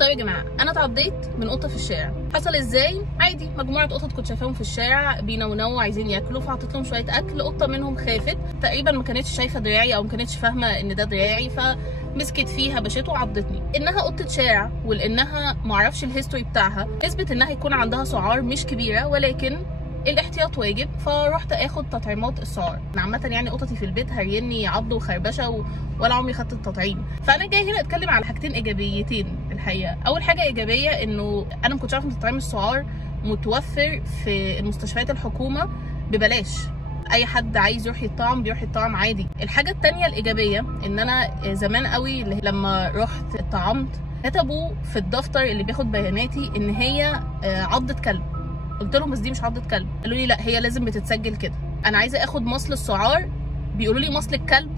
طيب يا جماعه، انا اتعضيت من قطه في الشارع. حصل ازاي؟ عادي، مجموعه قطط كنت شايفاهم في الشارع بينونوا عايزين ياكلوا، فحطيت لهم شويه اكل. قطه منهم خافت تقريبا، ما كانتش شايفه دراعي او ما كانتش فاهمه ان ده دراعي، فمسكت فيه هبشته وعضتني. انها قطه شارع ولانها ما اعرفش الهيستوري بتاعها، اثبت انها يكون عندها سعار مش كبيره، ولكن الاحتياط واجب، فروحت اخد تطعيمات السعار. انا عامه يعني قطتي في البيت هريني عض وخربشه ولا عمري خدت التطعيم. فانا جاي هنا اتكلم على حاجتين ايجابيتين الحقيقه. اول حاجه ايجابيه انه انا ما كنتش عارفه ان تطعيم السعار متوفر في المستشفيات الحكومه ببلاش. اي حد عايز يروح يتطعم بيروح يتطعم عادي. الحاجه الثانيه الايجابيه ان انا زمان قوي لما رحت اتطعمت كتبوا في الدفتر اللي بياخد بياناتي ان هي عضة كلب. قلت لهم بس دي مش عضة كلب. قالوا لي لا، هي لازم بتتسجل كده. انا عايزه اخد مصل السعار، بيقولوا لي مصل الكلب.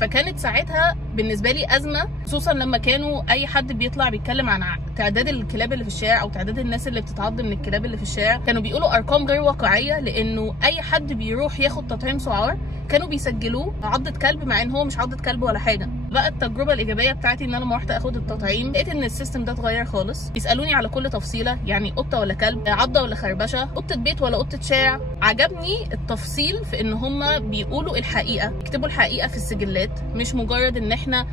فكانت ساعتها بالنسبه لي ازمه، خصوصا لما كانوا اي حد بيطلع بيتكلم عن تعداد الكلاب اللي في الشارع او تعداد الناس اللي بتتعض من الكلاب اللي في الشارع، كانوا بيقولوا ارقام غير واقعيه، لانه اي حد بيروح ياخد تطعيم سعار كانوا بيسجلوه عضة كلب، مع ان هو مش عضة كلب ولا حاجه. بقى التجربه الايجابيه بتاعتي ان انا لما رحت اخد التطعيم لقيت ان السيستم ده اتغير خالص. بيسالوني على كل تفصيله، يعني قطه ولا كلب، عضه ولا خربشه، قطه بيت ولا قطه شارع. عجبني التفصيل في ان هم بيقولوا الحقيقه، يكتبوا الحقيقه في السجلات، مش مجرد ان احنا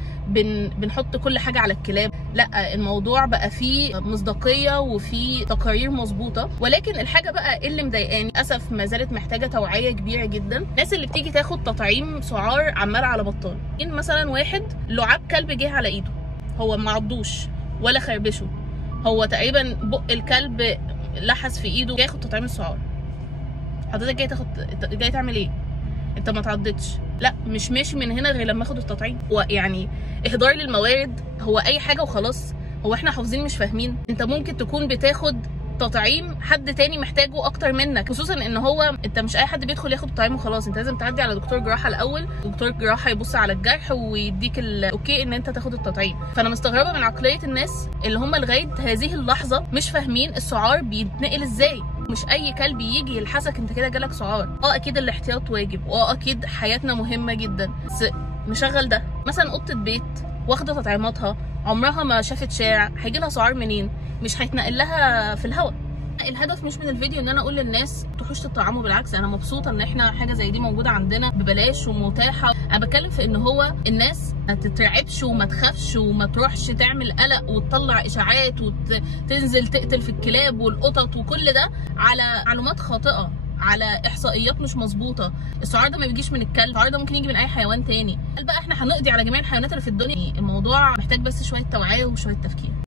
بنحط كل حاجه على الكلاب. لا، الموضوع بقى فيه مصداقيه وفيه تقارير مظبوطه. ولكن الحاجه بقى اللي مضايقاني للاسف ما زالت محتاجه توعيه كبيره جدا. الناس اللي بتيجي تاخد تطعيم سعار عمال على بطال. ان مثلا واحد لعاب كلب جه على ايده، هو ما عضوش ولا خربشه، هو تقريبا بق الكلب لحس في ايده، جاي ياخد تطعيم السعار. حضرتك جاي تعمل ايه؟ انت ما اتعضتش. لا، مش ماشي من هنا غير لما اخد التطعيم. ويعني اهدار للموارد، هو اي حاجه وخلاص. هو احنا حافظين مش فاهمين؟ انت ممكن تكون بتاخد تطعيم حد تاني محتاجه اكتر منك، خصوصا ان هو انت مش اي حد بيدخل ياخد تطعيم وخلاص. انت لازم تعدي على دكتور جراحه الاول، دكتور جراحه يبص على الجرح ويديك الاوكي ان انت تاخد التطعيم. فانا مستغربه من عقليه الناس اللي هم لغايه هذه اللحظه مش فاهمين السعار بيتنقل ازاي. مش اي كلب يجي يلحسك انت كده جالك سعار. اكيد الاحتياط واجب، اكيد حياتنا مهمه جدا، بس نشغل ده. مثلا قطه بيت واخده تطعيماتها، عمرها ما شافت شارع، هيجي لها سعار منين؟ مش هيتنقل لها في الهواء. الهدف مش من الفيديو ان انا اقول للناس تروحوش تطعموا، بالعكس انا مبسوطه ان احنا حاجه زي دي موجوده عندنا ببلاش ومتاحه. انا بتكلم في ان هو الناس ما تترعبش وما تخافش وما تروحش تعمل قلق وتطلع اشاعات وتنزل تقتل في الكلاب والقطط وكل ده على معلومات خاطئه، على احصائيات مش مظبوطه. السعار ده ما بيجيش من الكلب، السعار ده ممكن يجي من اي حيوان تاني. قال بقى احنا هنقضي على جميع الحيوانات اللي في الدنيا؟ الموضوع محتاج بس شويه توعيه وشويه تفكير.